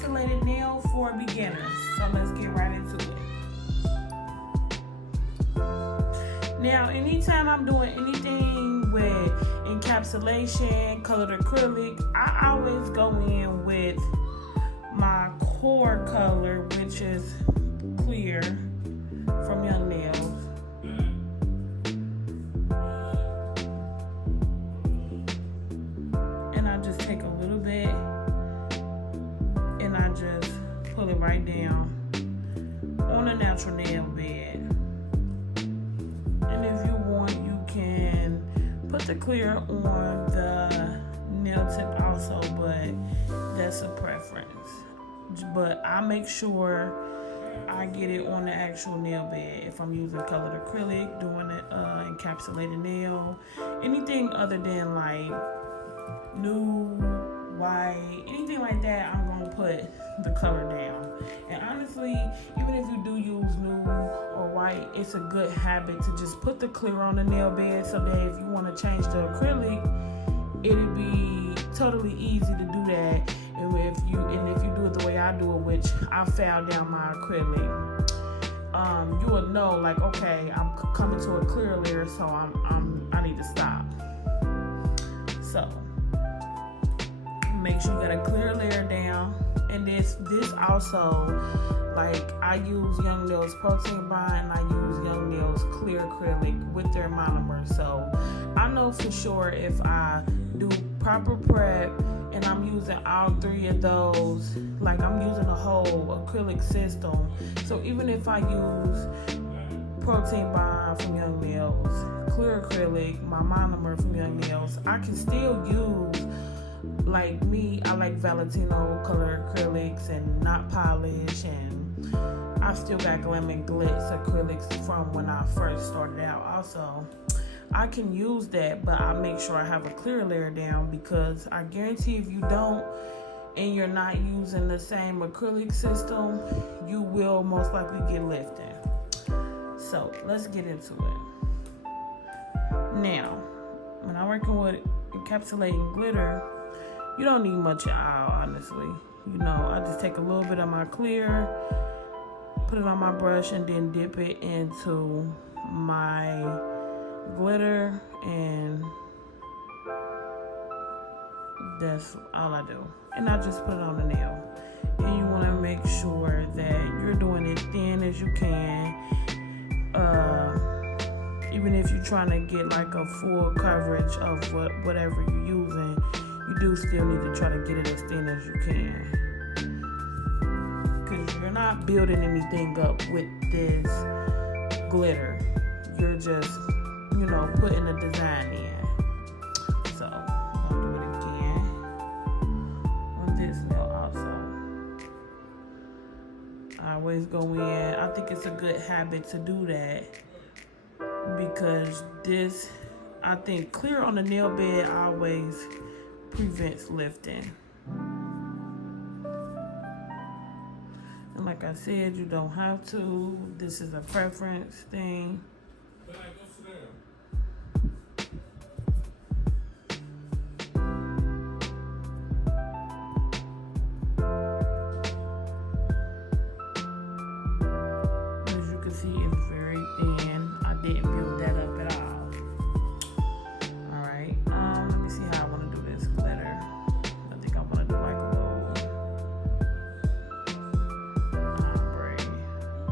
encapsulated nail for beginners. So let's get right into it. Now, anytime I'm doing anything with encapsulation, colored acrylic, I always go in with my core color, which is clear from Young Nails. And I just take a little bit and I just pull it right down on a natural nail bed. And if you want, you can put the clear on the nail tip also, but that's a preference. But I make sure I get it on the actual nail bed. If I'm using colored acrylic, doing an encapsulated nail, anything other than like nude, white, anything like that, I'm gonna put the color down. And honestly, even if you do use nude or white, it's a good habit to just put the clear on the nail bed so that if you want to change the acrylic, it'll be totally easy to do that. And if you do it the way I do it, which I file down my acrylic, you will know like, okay, I'm coming to a clear layer, so I need to stop. So make sure you got a clear layer down. And this also, like, I use Young Nails Protein Bond, I use Young Nails Clear Acrylic with their monomer. So I know for sure if I do proper prep and I'm using all three of those, like I'm using a whole acrylic system. So even if I use Protein Bond from Young Nails, Clear Acrylic, my monomer from Young Nails, I can still use, like me, I like Valentino color acrylics and not polish, and I still got Glam and Glitz acrylics from when I first started out also. I can use that, but I make sure I have a clear layer down, because I guarantee if you don't and you're not using the same acrylic system, you will most likely get lifting. So let's get into it. Now, when I'm working with encapsulating glitter, you don't need much at all, honestly. You know, I just take a little bit of my clear, put it on my brush, and then dip it into my glitter, and that's all I do. And I just put it on the nail. And you want to make sure that you're doing it thin as you can. Even if you're trying to get like a full coverage of whatever you're using, you do still need to try to get it as thin as you can, because you're not building anything up with this glitter. You're just, you know, putting the design in. So I'm gonna do it again on this nail also. I always go in. I think it's a good habit to do that, because this, I think clear on the nail bed always prevents lifting. And like I said, you don't have to. This is a preference thing. As you can see, it's very thin. I didn't build that up at all. Alright, let me see how I want to do this glitter. I think I want to do like a little ombre. I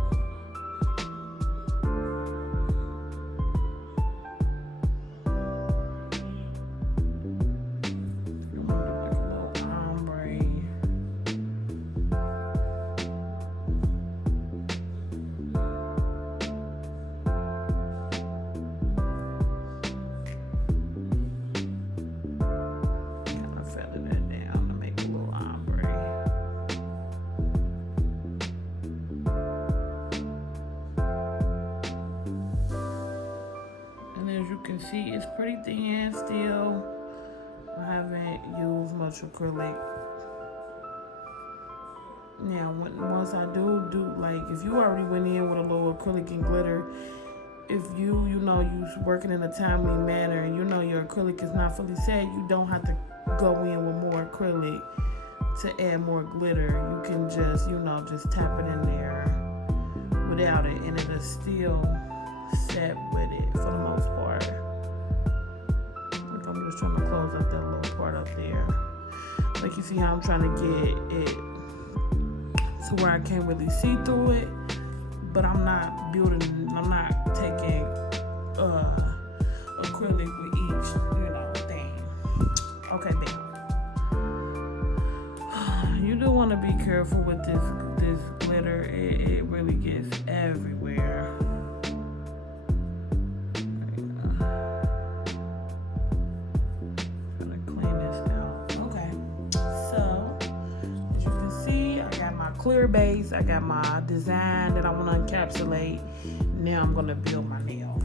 want to do like a little ombre. See, it's pretty thin still. I haven't used much acrylic. Now, once I do like, if you already went in with a little acrylic and glitter, if you know you're working in a timely manner and you know your acrylic is not fully set, you don't have to go in with more acrylic. to add more glitter, you can just, just tap it in there without it, and it'll still set with it for the most part. Like, I'm just trying to close up that little part up there. Like, you see how I'm trying to get it to where I can't really see through it, but I'm not taking acrylic with each, thing. Okay, then. You do want to be careful with this glitter. It really gets everywhere. Trying to clean this out. Okay. So, as you can see, I got my clear base. I got my design that I want to encapsulate. Now I'm going to build my nail.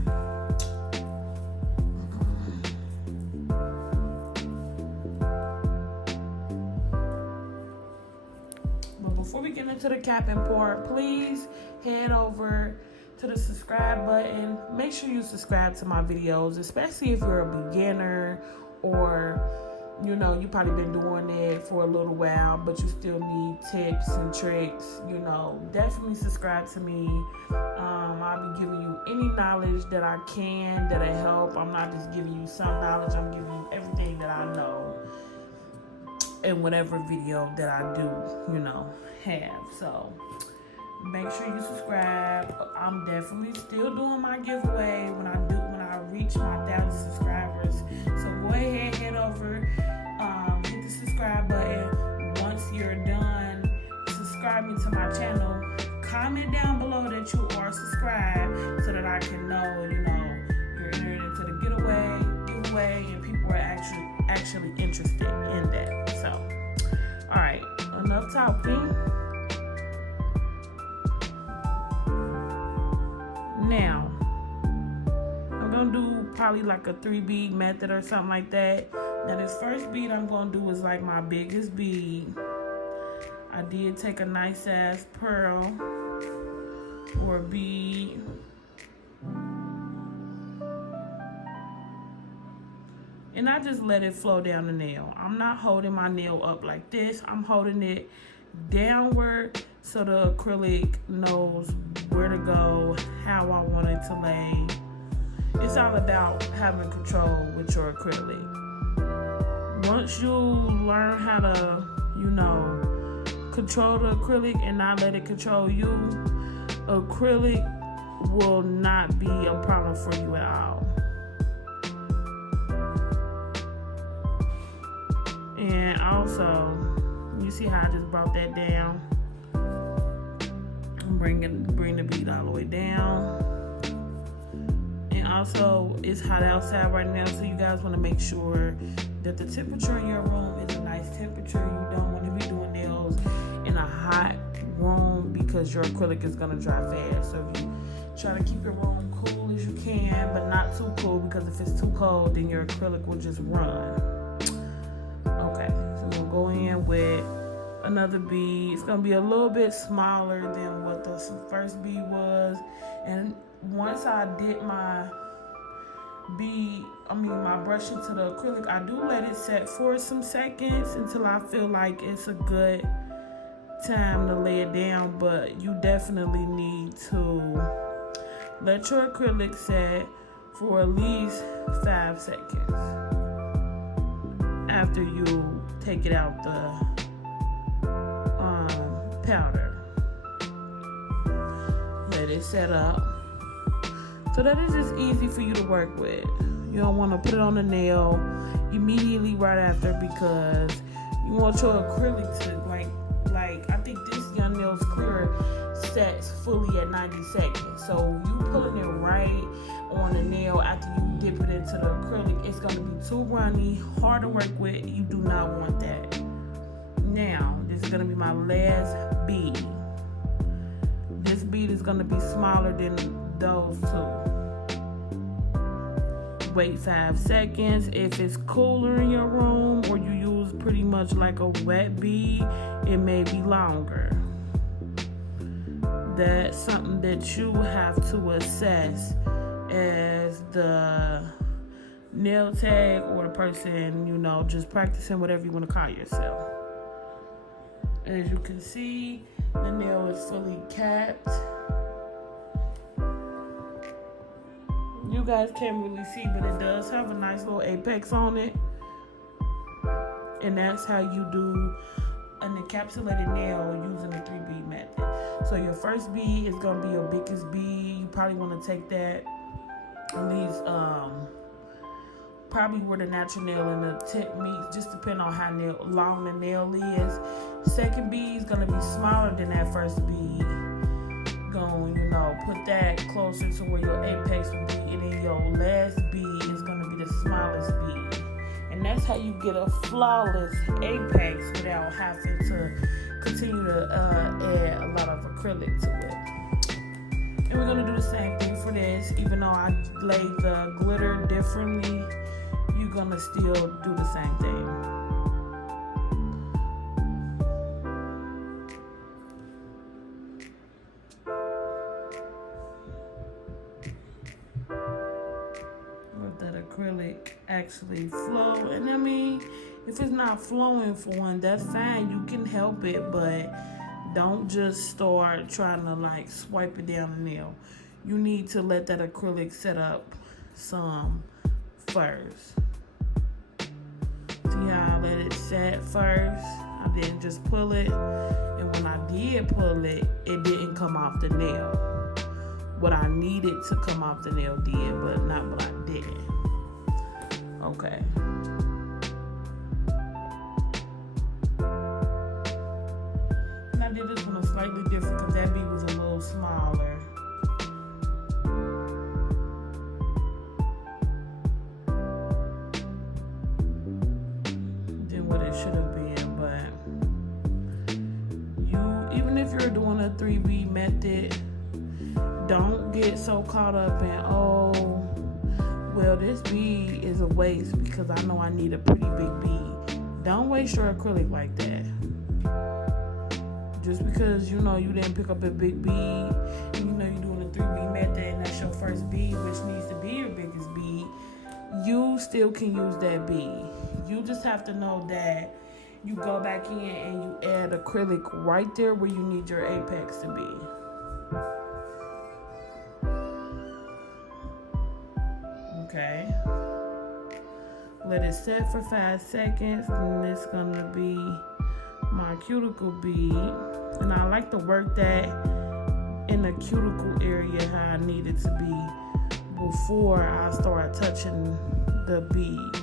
Before we get into the capping part, please head over to the subscribe button. Make sure you subscribe to my videos, especially if you're a beginner or, you probably been doing it for a little while, but you still need tips and tricks. Definitely subscribe to me. I'll be giving you any knowledge that I can that'll help. I'm not just giving you some knowledge. I'm giving you everything that I know in whatever video that I do, have. So make sure you subscribe. I'm definitely still doing my giveaway when I reach my 1,000 subscribers. So go ahead, head over, hit the subscribe button. Once you're done subscribing to my channel, comment down below that you are subscribed so that I can know, you're entered into the giveaway, and people are actually interested in that. So, all right, enough talking. Now, I'm gonna do probably like a 3-bead method or something like that. Now, this first bead I'm gonna do is like my biggest bead. I did take a nice ass pearl or bead. And I just let it flow down the nail. I'm not holding my nail up like this. I'm holding it downward so the acrylic knows where to go, how I want it to lay. It's all about having control with your acrylic. Once you learn how to, control the acrylic and not let it control you, acrylic will not be a problem for you at all. And also, you see how I just brought that down? Bring the bead all the way down. And also, it's hot outside right now, so you guys want to make sure that the temperature in your room is a nice temperature. You don't want to be doing nails in a hot room because your acrylic is going to dry fast. So if you try to keep your room cool as you can, but not too cool, because if it's too cold, then your acrylic will just run. Okay, so we'll go in with another bead. It's going to be a little bit smaller than what the first bead was. And once I dip my brush into the acrylic, I do let it set for some seconds until I feel like it's a good time to lay it down. But you definitely need to let your acrylic set for at least 5 seconds after you take it out the powder. Let it set up so that it's just easy for you to work with. You don't want to put it on the nail immediately right after, because you want your acrylic to like I think this Young Nails Clear sets fully at 90 seconds. So you pulling it right on the nail after you dip it into the acrylic, it's going to be too runny, hard to work with. You do not want that. Now, this is going to be my last bead. This bead is going to be smaller than those two. Wait 5 seconds. If it's cooler in your room or you use pretty much like a wet bead, it may be longer. That's something that you have to assess as the nail tech or the person, just practicing whatever you want to call yourself. As you can see, the nail is fully capped. You guys can't really see, but it does have a nice little apex on it. And that's how you do an encapsulated nail using the 3 bead method. So your first bead is going to be your biggest bead. You probably want to take that at least probably where the natural nail and the tip meets, just depending on how long the nail is. Second bead is going to be smaller than that first bead. Put that closer to where your apex will be, and then your last bead is going to be the smallest bead. And that's how you get a flawless apex without having to continue to add a lot of acrylic to it. And we're going to do the same thing for this. Even though I laid the glitter differently, you're going to still do the same thing. That acrylic actually flow. And I mean, if it's not flowing for one, that's fine, you can help it, but don't just start trying to like swipe it down the nail. You need to let that acrylic set up some first. See how I let it set first? I didn't just pull it, and when I did pull it, it didn't come off the nail. What I needed to come off the nail did, but not what I did. Okay. And I did this one slightly different because that bead was a little smaller. Than what it should have been, but even if you're doing a 3 bead method, don't get so caught up in, well, this bead is a waste because I know I need a pretty big bead. Don't waste your acrylic like that. Just because you didn't pick up a big bead, and you're doing a 3 bead method, and that's your first bead, which needs to be your biggest bead, you still can use that bead. You just have to know that you go back in and you add acrylic right there where you need your apex to be. Okay, let it set for 5 seconds, and it's gonna be my cuticle bead. And I like to work that in the cuticle area how I need it to be before I start touching the bead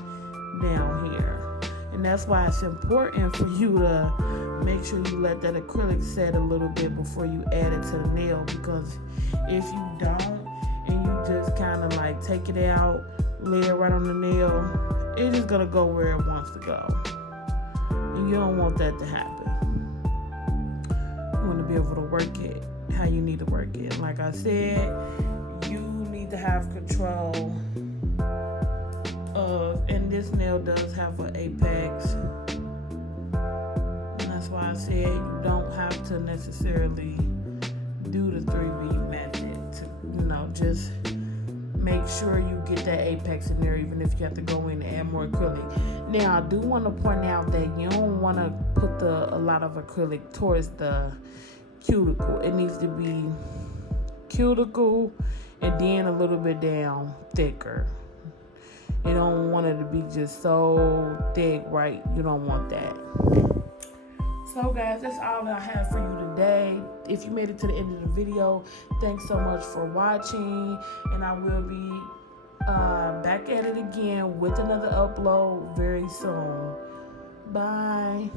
down here. And that's why it's important for you to make sure you let that acrylic set a little bit before you add it to the nail, because if you don't, and you just kind of like take it out, lay it right on the nail, it's just gonna go where it wants to go, and you don't want that to happen. You want to be able to work it how you need to work it. Like I said, you need to have control of, and this nail does have an apex, and that's why I said you don't have to necessarily do the 3 bead method. Just make sure you get that apex in there, even if you have to go in and add more acrylic. Now, I do want to point out that you don't want to put a lot of acrylic towards the cuticle. It needs to be cuticle and then a little bit down thicker. You don't want it to be just so thick, right? You don't want that. So guys, that's all that I have for you today. If you made it to the end of the video, thanks so much for watching, and I will be back at it again with another upload very soon. Bye.